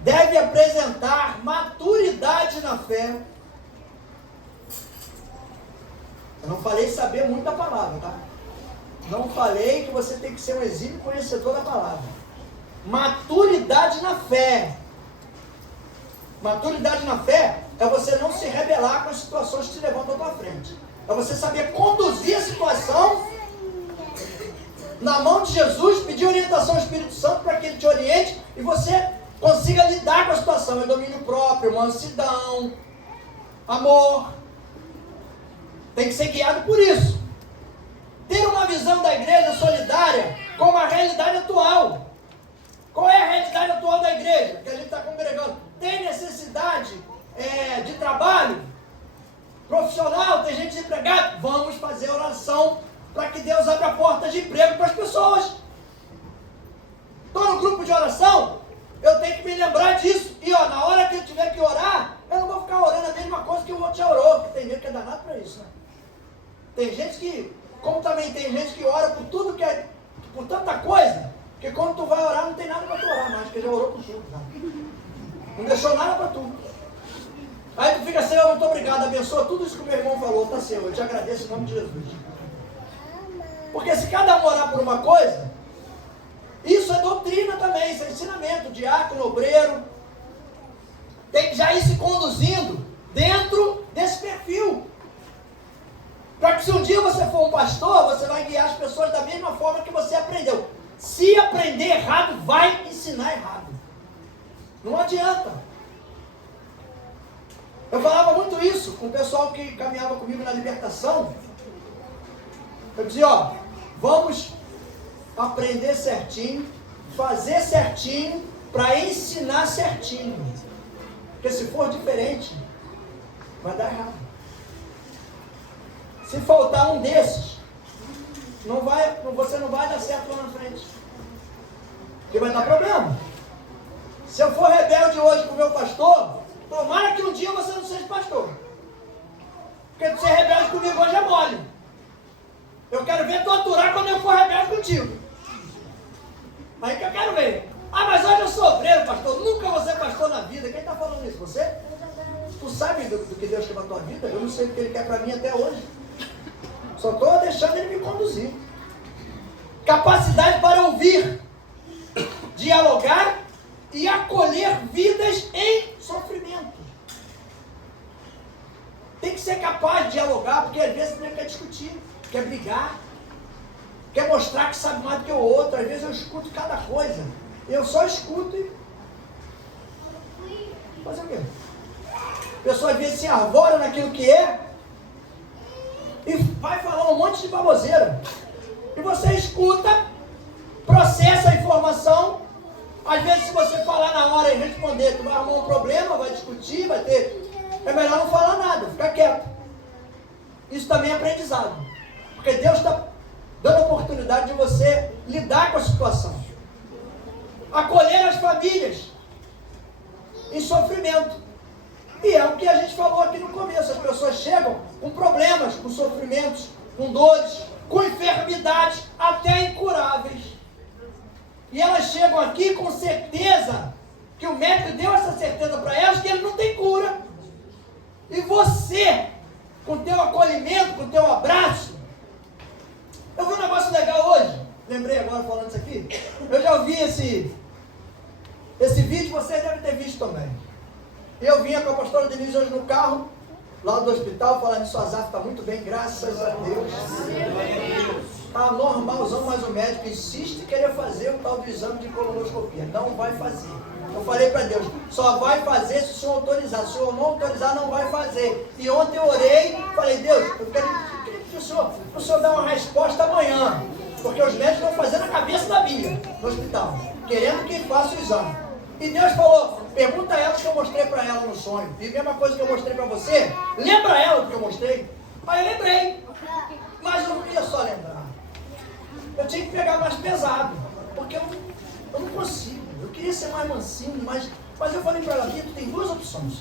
Deve apresentar maturidade na fé. Eu não falei saber muito da palavra, tá? Não falei que você tem que ser um exímio conhecedor da palavra. Maturidade na fé. Maturidade na fé é você não se rebelar com as situações que se levantam à tua frente. É você saber conduzir a situação na mão de Jesus, pedir orientação ao Espírito Santo para que ele te oriente e você consiga lidar com a situação. É domínio próprio, mansidão, amor. Tem que ser guiado por isso. Ter uma visão da igreja solidária como a realidade atual. Qual é a realidade atual da igreja que a gente está congregando? Tem necessidade de trabalho profissional, tem gente desempregada? Vamos fazer oração para que Deus abra a porta de emprego para as pessoas. Estou no grupo de oração, eu tenho que me lembrar disso. E na hora que eu tiver que orar, eu não vou ficar orando a mesma coisa que o outro já orou, porque tem gente que é danado para isso, né? Tem gente que, como também tem gente que ora por tudo que é, por tanta coisa, que quando tu vai orar não tem nada para tu orar mais, porque já orou por tudo, né? Não deixou nada para tu. Aí tu fica, Senhor, muito obrigado, abençoa tudo isso que o meu irmão falou, tá, Senhor, eu te agradeço em nome de Jesus. Porque se cada um orar por uma coisa, isso é doutrina também, isso é ensinamento, diácono, obreiro, tem que já ir se conduzindo dentro desse perfil. Para que se um dia você for um pastor, você vai guiar as pessoas da mesma forma que você aprendeu. Se aprender errado, vai ensinar errado. Não adianta. Eu falava muito isso com o pessoal que caminhava comigo na libertação. Eu dizia, vamos aprender certinho, fazer certinho, para ensinar certinho. Porque se for diferente, vai dar errado. Se faltar um desses, você não vai dar certo lá na frente. Porque vai dar problema. Se eu for rebelde hoje com o meu pastor, tomara que um dia você não seja pastor. Porque tu ser rebelde comigo hoje é mole. Eu quero ver tu aturar quando eu for rebelde contigo. Aí que eu quero ver. Mas hoje eu sou obreiro, pastor. Nunca vou ser pastor na vida. Quem está falando isso? Você? Tu sabe do que Deus quer para a tua vida? Eu não sei o que Ele quer para mim até hoje. Só estou deixando Ele me conduzir. Capacidade para ouvir, dialogar e acolher vidas em sofrimento. Tem que ser capaz de dialogar, porque às vezes você quer discutir, quer brigar, quer mostrar que sabe mais do que o outro. Às vezes eu escuto cada coisa. Eu só escuto e... fazer o quê? A pessoa às vezes se arvora naquilo que é e vai falar um monte de baboseira. E você escuta, processa a informação. Às vezes se você falar na hora e responder, tu vai arrumar um problema, vai discutir, vai ter... É melhor não falar nada, ficar quieto. Isso também é aprendizado. Porque Deus está dando a oportunidade de você lidar com a situação. Acolher as famílias. em sofrimento. E é o que a gente falou aqui no começo. As pessoas chegam com problemas, com sofrimentos, com dores, com enfermidades até incuráveis. E elas chegam aqui com certeza que o médico deu essa certeza para elas que ele não tem cura. E você, com o teu acolhimento, com o teu abraço. Eu vi um negócio legal hoje. Lembrei agora falando isso aqui. Eu já ouvi esse vídeo, vocês devem ter visto também. Eu vinha com a pastora Denise hoje no carro, lá do hospital, falando isso, o Azar está muito bem, graças a Deus. Está normalzão, mas o médico insiste em querer fazer o tal do exame de colonoscopia. Não vai fazer. Eu falei para Deus, só vai fazer se o senhor autorizar. Se o senhor não autorizar, não vai fazer. E ontem eu orei, falei, Deus, eu queria que o senhor dê uma resposta amanhã. Porque os médicos estão fazendo a cabeça da Bíblia no hospital, querendo que faça o exame. E Deus falou, pergunta a ela o que eu mostrei para ela no sonho. E a mesma coisa que eu mostrei para você, lembra ela do que eu mostrei? Aí eu lembrei, mas eu não queria só lembrar. Eu tinha que pegar mais pesado, porque eu não consigo. Eu queria ser mais mansinho, mas eu falei para ela, aqui tu tem duas opções.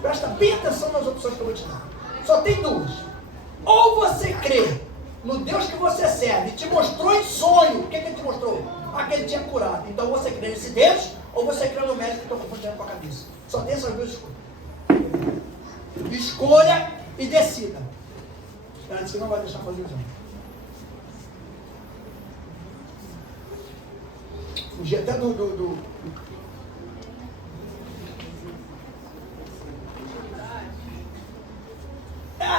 Presta bem atenção nas opções que eu vou te dar. Só tem duas. Ou você crê no Deus que você serve, te mostrou em sonho. O que ele te mostrou? Que ele tinha curado. Então você crê nesse Deus, ou você crê no médico que eu estou confundindo com a cabeça. Só tem essas duas escolhas. Escolha e decida. Ela disse que não vai deixar fazer o exame. Fugi até do...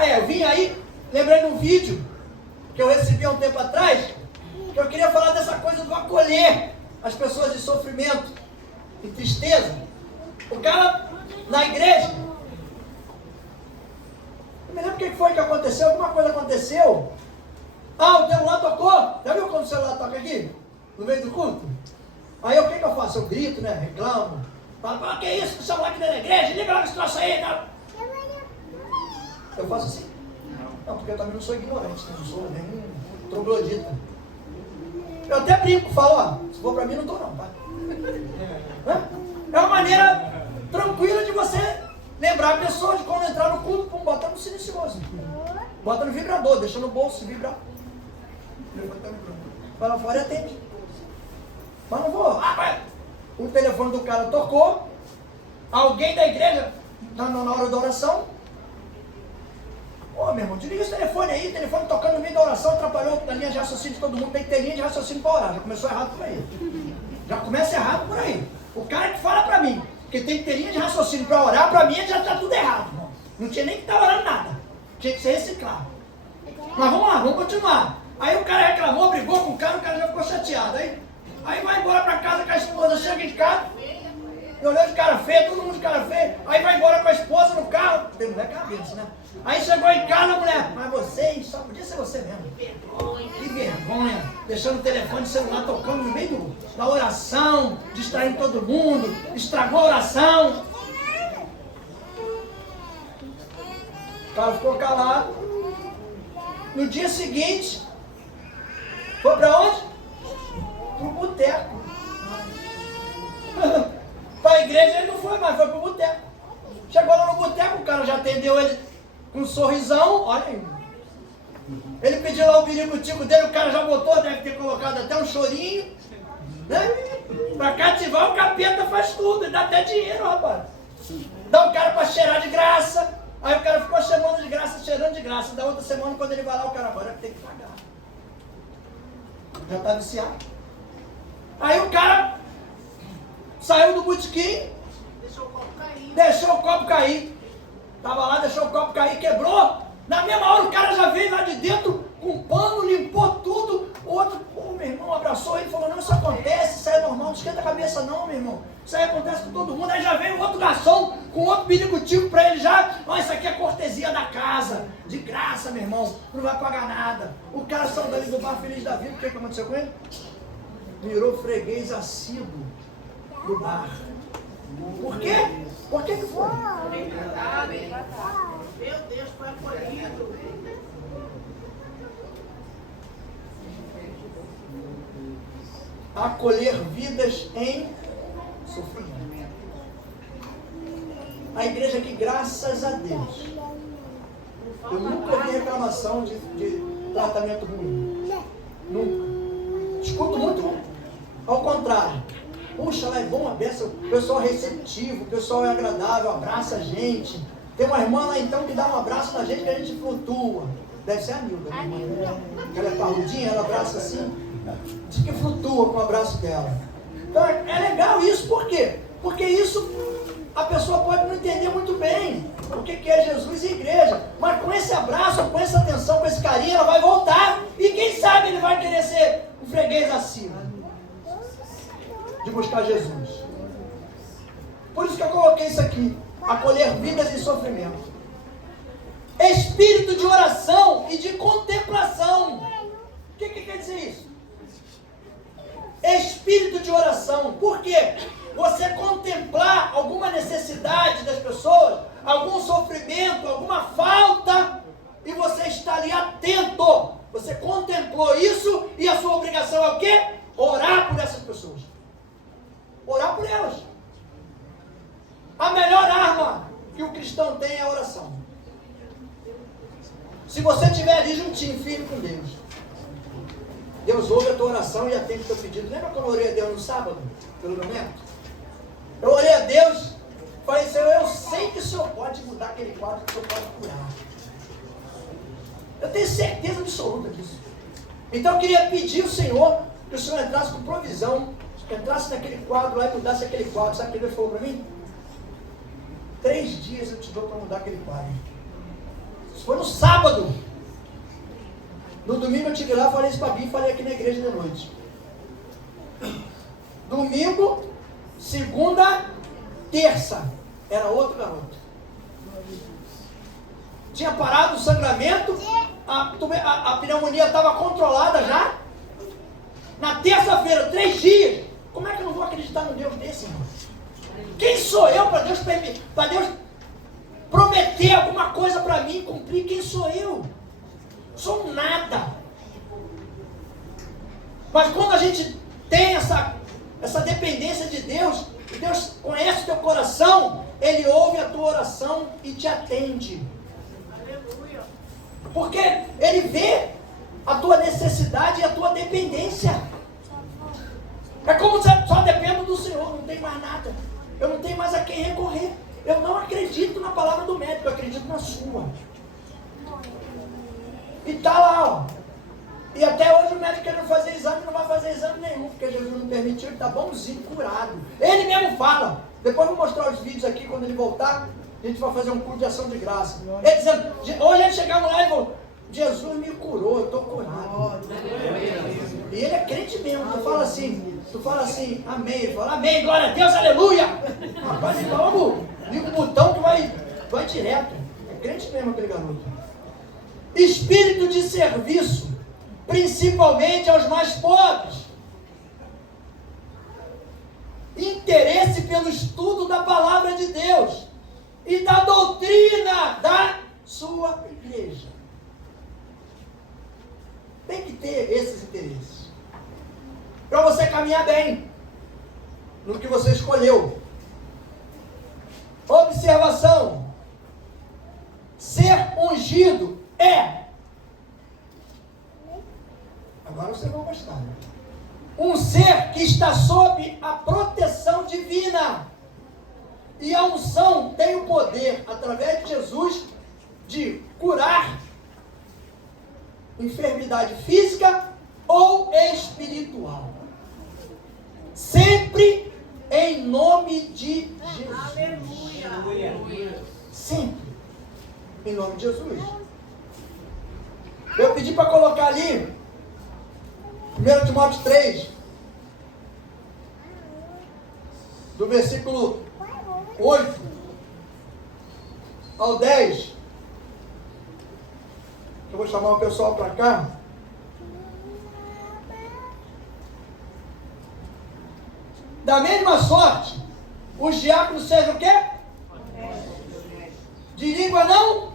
Eu vim aí, lembrei de um vídeo que eu recebi há um tempo atrás, que eu queria falar dessa coisa do acolher as pessoas em sofrimento e tristeza. O cara, na igreja, eu me lembro o que foi que aconteceu, alguma coisa aconteceu. O celular tocou, já viu quando o celular toca aqui? No meio do culto? Aí o que eu faço? Eu grito, né, reclamo, falo, que é isso, o celular aqui dentro da igreja, liga logo esse troço aí, tá? Eu faço assim. Não, porque eu também não sou ignorante, não sou nem troglodita. Eu até brinco, falo, se for pra mim não tô não, tá? É uma maneira tranquila de você lembrar a pessoa de quando entrar no culto, bota no silencioso. Bota no vibrador, deixa no bolso, vibrar. Vai lá fora e atende. Mas não vou. O telefone do cara tocou, alguém da igreja, na hora da oração, meu irmão, desliga esse telefone aí, o telefone tocando no meio da oração, atrapalhou a linha de raciocínio de todo mundo, tem que ter linha de raciocínio para orar, já começou errado por aí. Já começa errado por aí. O cara que fala para mim que tem que ter linha de raciocínio para orar, para mim já está tudo errado, irmão. Não tinha nem que estar orando nada, tinha que ser reciclado. Mas vamos lá, vamos continuar. Aí o cara reclamou, brigou com o cara já ficou chateado. Aí vai embora para casa com a esposa, chega de casa, eu olhei de cara feia, todo mundo de cara feia, aí vai embora com a esposa no carro, tem mulher cabeça, né? Aí chegou em casa a mulher, mas vocês, só podia ser você mesmo. Que vergonha, deixando o telefone celular tocando no meio da oração, distraindo todo mundo, estragou a oração. O cara ficou calado. No dia seguinte, foi pra onde? Pro boteco. Para a igreja ele não foi mais, foi pro boteco. Chegou lá no boteco, o cara já atendeu ele com um sorrisão, olha aí. Ele pediu lá o biricutico dele, o cara já botou, deve ter colocado até um chorinho, né? Para cativar, o capeta faz tudo, dá até dinheiro, rapaz. Dá o cara para cheirar de graça, aí o cara ficou chamando de graça, cheirando de graça. Da outra semana, quando ele vai lá, o cara agora tem que pagar. Já está viciado. Aí o cara saiu do botequim, deixou o copo cair. Estava lá, deixou o copo cair, quebrou. Na mesma hora o cara já veio lá de dentro com um pano, limpou tudo. O outro, meu irmão, abraçou ele e falou, não, isso acontece, isso é normal, não esquenta a cabeça não, meu irmão. Isso aí acontece com todo mundo. Aí já veio outro garçom com outro biricutico para ele já. Isso aqui é cortesia da casa, de graça, meu irmão, não vai pagar nada. O cara saiu dali do bar feliz da vida. O que aconteceu com ele? Virou freguês assíduo do bar. Por quê? Por que foi? Meu Deus, foi acolhido. Acolher vidas em sofrimento. A igreja aqui, graças a Deus, eu nunca ouvi reclamação de tratamento ruim. Nunca. Escuto muito ao contrário. Puxa, lá é bom, a benção, o pessoal é receptivo, o pessoal é agradável, abraça a gente. Tem uma irmã lá então que dá um abraço na gente que a gente flutua. Deve ser a Nilda, minha irmã. Ela é parrudinha, ela abraça assim, diz que flutua com o abraço dela. Então é legal isso, por quê? Porque isso a pessoa pode não entender muito bem o que é Jesus e igreja. Mas com esse abraço, com essa atenção, com esse carinho, ela vai voltar. E quem sabe ele vai querer ser um freguês acima de buscar Jesus. Por isso que eu coloquei isso aqui. Acolher vidas em sofrimento. Espírito de oração e de contemplação. O que quer dizer isso? Espírito de oração. Por quê? Você contemplar alguma necessidade das pessoas, algum sofrimento, alguma falta, e você está ali atento. Você contemplou isso e a sua obrigação é o quê? Orar por essas pessoas. Orar por elas. A melhor arma que o cristão tem é a oração. Se você estiver ali juntinho, firme com Deus, Deus ouve a tua oração e atende o teu pedido. Lembra quando eu orei a Deus no sábado, pelo momento? Eu orei a Deus, falei, Senhor, eu sei que o Senhor pode mudar aquele quadro, que o Senhor pode curar. Eu tenho certeza absoluta disso. Então eu queria pedir ao Senhor que o Senhor entrasse com provisão, entrasse naquele quadro lá e mudasse aquele quadro. Sabe o que Deus falou para mim? 3 dias eu te dou para mudar aquele quadro. Isso foi no sábado. No domingo eu tive lá, falei isso para mim e falei aqui na igreja de noite. Domingo, segunda, terça, era outro garoto. Tinha parado o sangramento, a pneumonia estava controlada já. Na terça-feira, 3 dias. Como é que eu não vou acreditar num Deus desse, irmão? Quem sou eu para Deus prometer alguma coisa para mim e cumprir? Quem sou eu? Sou um nada. Mas quando a gente tem essa dependência de Deus, e Deus conhece o teu coração, Ele ouve a tua oração e te atende. Aleluia. Porque Ele vê a tua necessidade e a tua dependência. É como se só dependo do Senhor, não tem mais nada. Eu não tenho mais a quem recorrer. Eu não acredito na palavra do médico, eu acredito na sua. E está lá, ó. E até hoje o médico querendo fazer exame, não vai fazer exame nenhum, porque Jesus não permitiu, ele está bonzinho, curado. Ele mesmo fala. Depois eu vou mostrar os vídeos aqui, quando ele voltar, a gente vai fazer um culto de ação de graça. Ele dizendo, hoje ele chegava lá e falou, Jesus me curou, eu estou curado. E ele é crente mesmo, tu fala assim, amém. Ele fala, amém, glória a Deus, aleluia. Rapaz, ele fala, liga o botão que vai direto. É crente mesmo aquele garoto. Espírito de serviço, principalmente aos mais pobres. Interesse pelo estudo da palavra de Deus e da doutrina da sua igreja. Tem que ter esses interesses para você caminhar bem no que você escolheu. Observação: ser ungido é, agora vocês vão gostar, um ser que está sob a proteção divina, e a unção tem o poder, através de Jesus, de curar enfermidade física ou espiritual, sempre em nome de Jesus. Aleluia. Sempre em nome de Jesus. Eu pedi para colocar ali 1 Timóteo 3, do versículo 8 ao 10. Eu vou chamar o pessoal para cá. Da mesma sorte, os diáconos sejam o quê? De língua não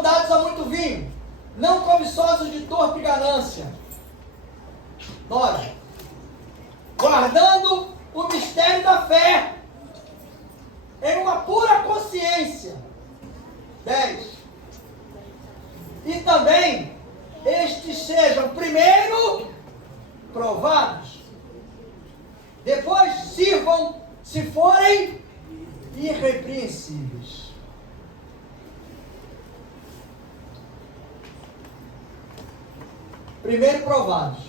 dados a muito vinho, não cobiçosos de torpe ganância. 9. Guardando o mistério da fé, em uma pura consciência. 10. E também estes sejam primeiro provados, depois sirvam se forem irrepreensíveis. Primeiro provados,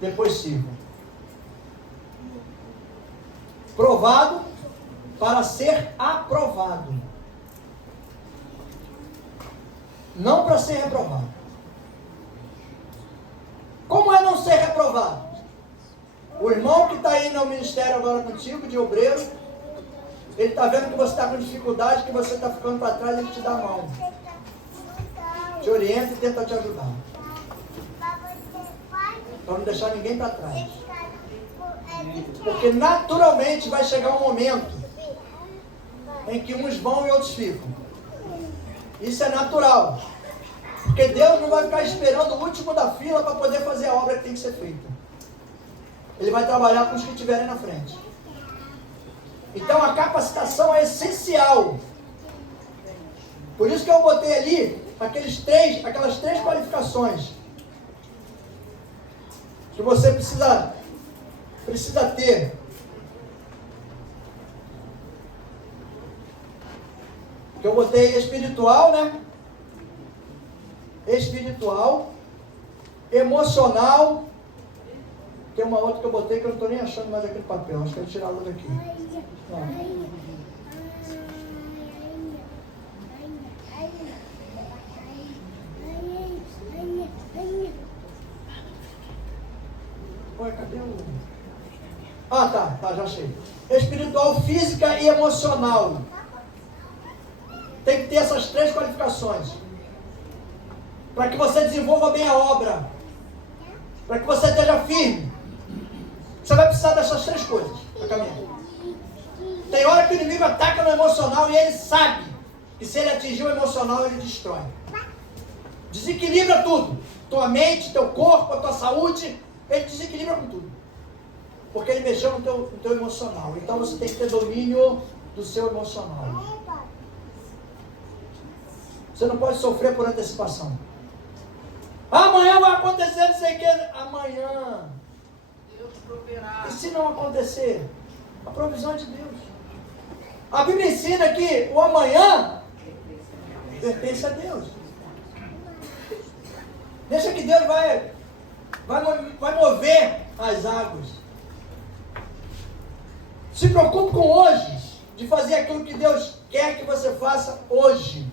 depois sirvam. Provado para ser aprovado, não para ser reprovado. Como é não ser reprovado? O irmão que está aí no ministério agora contigo, de obreiro, ele está vendo que você está com dificuldade, que você está ficando para trás, ele te dá a mão, te orienta e tenta te ajudar, para não deixar ninguém para trás. Porque naturalmente vai chegar um momento em que uns vão e outros ficam. Isso é natural. Porque Deus não vai ficar esperando o último da fila para poder fazer a obra que tem que ser feita. Ele vai trabalhar com os que estiverem na frente. Então a capacitação é essencial. Por isso que eu botei ali aquelas três qualificações que você precisa ter. Que eu botei espiritual, né? Espiritual, emocional. Tem uma outra que eu botei que eu não estou nem achando mais aquele papel. Acho que eu vou tirar ela daqui. Ué, cadê o... Ah, tá, já achei. Espiritual, física e emocional. Tem que ter essas três qualificações. Para que você desenvolva bem a obra. Para que você esteja firme. Você vai precisar dessas três coisas para caminhar. Tem hora que o inimigo ataca no emocional e ele sabe que se ele atingir o emocional, ele destrói. Desequilibra tudo. Tua mente, teu corpo, a tua saúde, ele desequilibra com tudo. Porque ele mexeu no teu emocional. Então você tem que ter domínio do seu emocional. Você não pode sofrer por antecipação. Amanhã vai acontecer, não sei o que. Amanhã. E se não acontecer? A provisão é de Deus. A Bíblia ensina que o amanhã pertence a Deus. Deixa que Deus vai mover as águas. Se preocupe com hoje, de fazer aquilo que Deus quer que você faça hoje.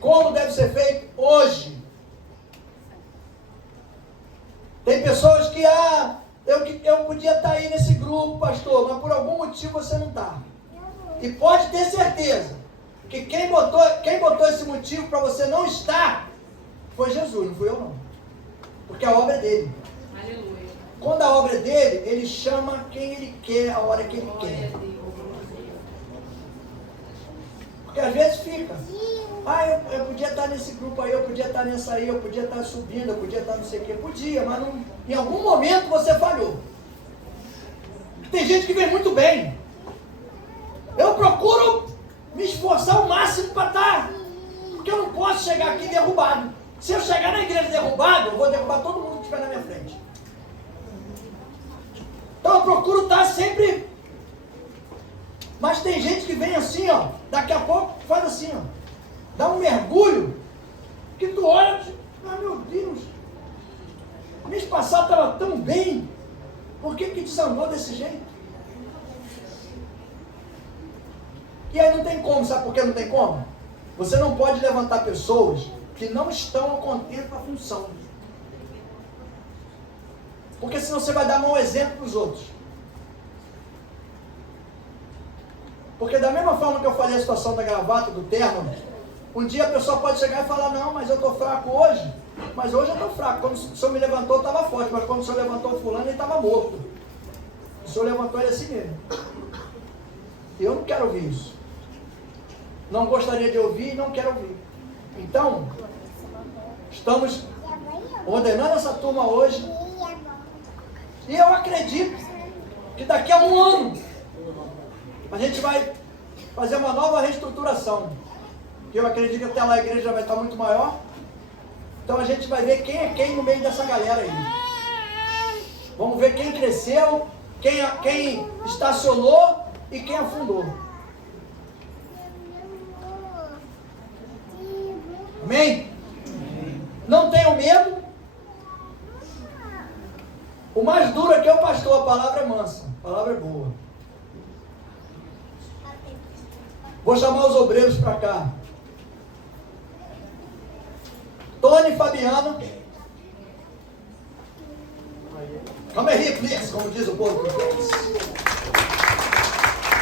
Como deve ser feito hoje. Tem pessoas que, eu podia estar aí nesse grupo, pastor, mas por algum motivo você não está. E pode ter certeza que quem botou esse motivo para você não estar foi Jesus, não fui eu não. Porque a obra é dele. Aleluia. Quando a obra é dele, ele chama quem ele quer, a hora que ele quer. Porque às vezes fica. Eu podia estar nesse grupo aí, eu podia estar nessa aí, eu podia estar subindo, eu podia estar não sei o que. Podia, mas não, em algum momento você falhou. Tem gente que vem muito bem. Eu procuro me esforçar ao máximo para estar. Porque eu não posso chegar aqui derrubado. Se eu chegar na igreja derrubado, eu vou derrubar todo mundo que estiver na minha frente. Então eu procuro estar sempre. Mas tem gente que vem assim, ó. Daqui a pouco faz assim, ó. Dá um mergulho. Que tu olha e meu Deus. Mês passado estava tão bem. Por que desandou desse jeito? E aí não tem como. Sabe por que não tem como? Você não pode levantar pessoas que não estão contentes com a função. Porque senão você vai dar mau exemplo para os outros. Porque da mesma forma que eu falei a situação da gravata, do terno, um dia a pessoa pode chegar e falar, não, mas eu estou fraco hoje. Mas hoje eu estou fraco. Quando o senhor me levantou, eu estava forte. Mas quando o senhor levantou o fulano, ele estava morto. O senhor levantou ele assim mesmo. E eu não quero ouvir isso. Não gostaria de ouvir e não quero ouvir. Então, estamos ordenando essa turma hoje. E eu acredito que daqui a um ano A gente vai fazer uma nova reestruturação. Eu acredito que até lá a igreja vai estar muito maior. Então a gente vai ver quem é quem no meio dessa galera aí. Vamos ver quem cresceu, quem estacionou e quem afundou. Amém? Não tenham medo. O mais duro aqui é o pastor, a palavra é mansa, a palavra é boa. Vou chamar os obreiros para cá. Tony e Fabiano. Come here, please, como diz o povo.